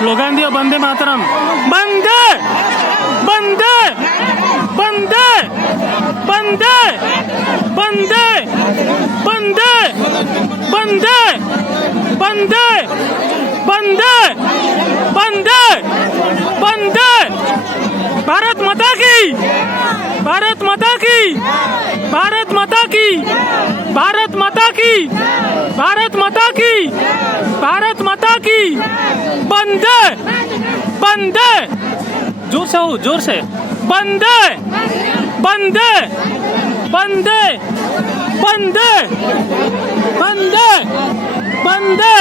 Slogan दिया वंदे मातरम। वंदे वंदे वंदे वंदे वंदे वंदे वंदे वंदे वंदे वंदे वंदे। भारत माता की, भारत माता की, भारत माता की, भारत माता की, भारत माता की, भारत माता की। वंदे वंदे, जोर से हो, जोर से। वंदे वंदे वंदे वंदे वंदे वंदे।